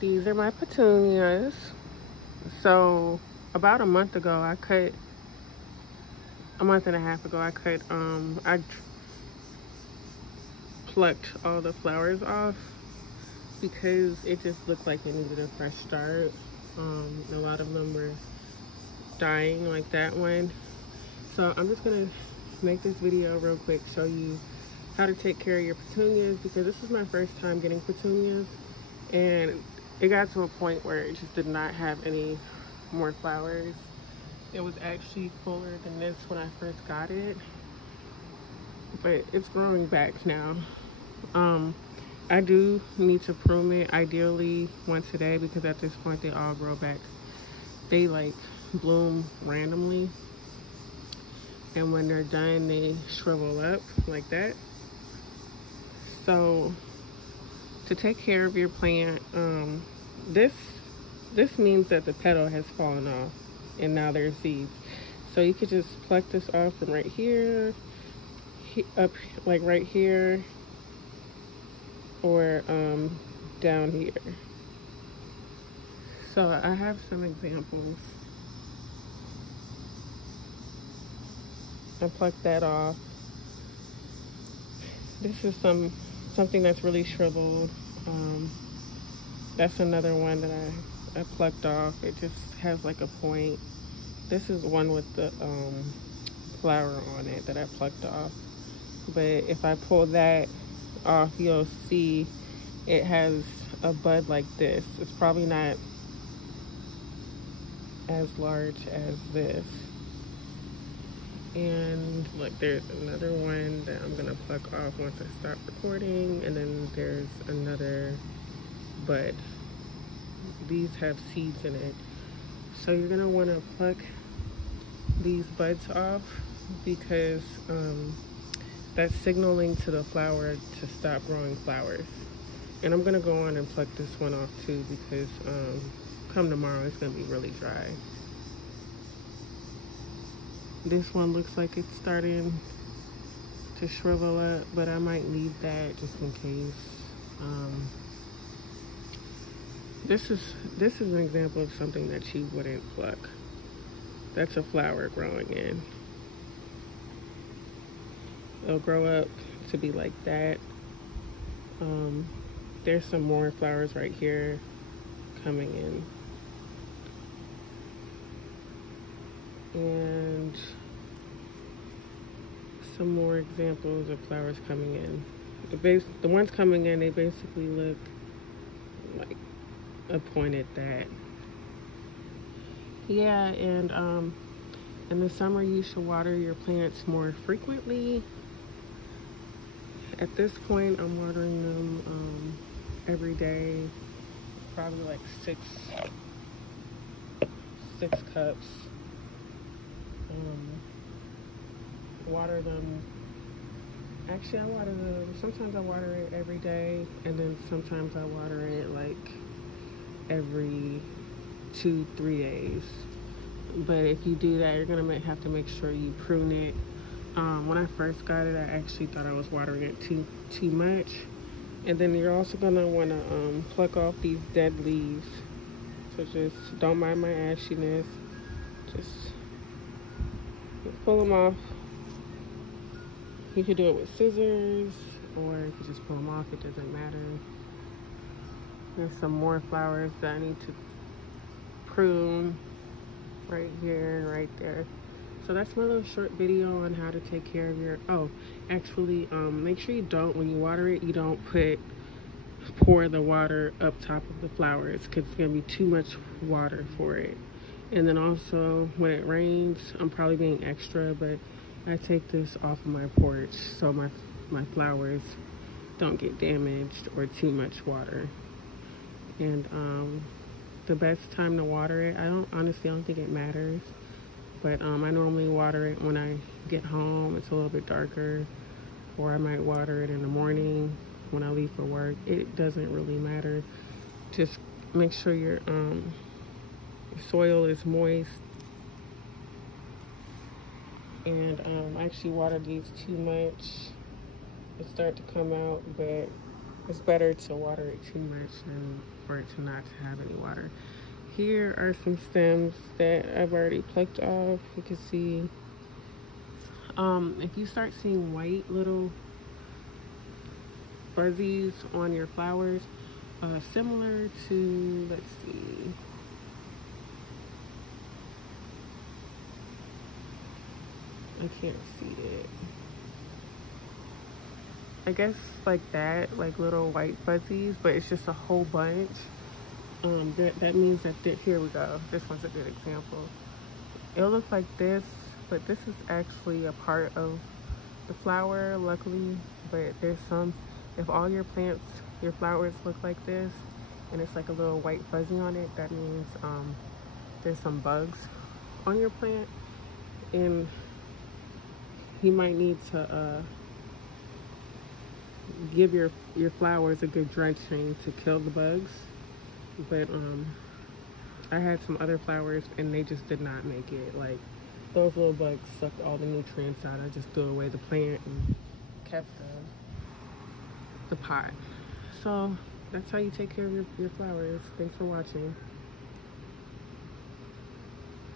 These are my petunias. So about a month and a half ago, I plucked all the flowers off because it just looked like it needed a fresh start. A lot of them were dying, like that one. So I'm just gonna make this video real quick, show you how to take care of your petunias, because this is my first time getting petunias, and it got to a point where it just did not have any more flowers. It was actually fuller than this when I first got it, but it's growing back now. I do need to prune it, ideally once a day, because at this point they all grow back. They like bloom randomly, and when they're done they shrivel up like that. So to take care of your plant, this means that the petal has fallen off and now there's seeds. So you could just pluck this off from right here, up like right here, or down here. So I have some examples. I plucked that off. This is something that's really shriveled. That's another one that I plucked off. It just has like a point. This is one with the flower on it that I plucked off. But if I pull that off, you'll see it has a bud like this. It's probably not as large as this. And look, there's another one that I'm gonna pluck off once I stop recording, and then there's another bud. These have seeds in it, so you're gonna want to pluck these buds off, because that's signaling to the flower to stop growing flowers. And I'm gonna go on and pluck this one off too, because come tomorrow it's gonna be really dry. This one looks like it's starting to shrivel up, but I might leave that just in case. This is an example of something that you wouldn't pluck. That's a flower growing in. It'll grow up to be like that. There's some more flowers right here coming in. And some more examples of flowers coming in. The ones coming in, they basically look like a pointed that. Yeah, and in the summer you should water your plants more frequently. At this point, I'm watering them every day, probably like six cups. Water them. Actually, sometimes I water it every day, and then sometimes I water it like every 2-3 days. But if you do that, you're gonna have to make sure you prune it. When I first got it, I actually thought I was watering it too much. And then you're also gonna wanna pluck off these dead leaves. So just don't mind my ashiness. Just pull them off. You could do it with scissors, or you could just pull them off, it doesn't matter. There's some more flowers that I need to prune right here and right there. So that's my little short video on how to take care of your, actually, make sure when you water it, you don't pour the water up top of the flowers, because it's gonna be too much water for it. And then also when it rains, I'm probably being extra, but I take this off of my porch so my flowers don't get damaged or too much water. And the best time to water it, I don't think it matters, but I normally water it when I get home. It's a little bit darker, or I might water it in the morning when I leave for work. It doesn't really matter. Just make sure your soil is moist. And I actually watered these too much. It started to come out, but It's better to water it too much than for it to not to have any water. Here are some stems that I've already plucked off. You can see, if you start seeing white little fuzzies on your flowers, similar to, let's see, I can't see it. I guess like that, like little white fuzzies, but it's just a whole bunch. That means that here we go. This one's a good example. It'll look like this, but this is actually a part of the flower, luckily. But there's some, if all your plants, your flowers look like this, and it's like a little white fuzzy on it, that means there's some bugs on your plant, and you might need to give your flowers a good drenching to kill the bugs. But I had some other flowers and they just did not make it. Like, those little bugs sucked all the nutrients out. I just threw away the plant and kept the pot. So that's how you take care of your flowers. Thanks for watching.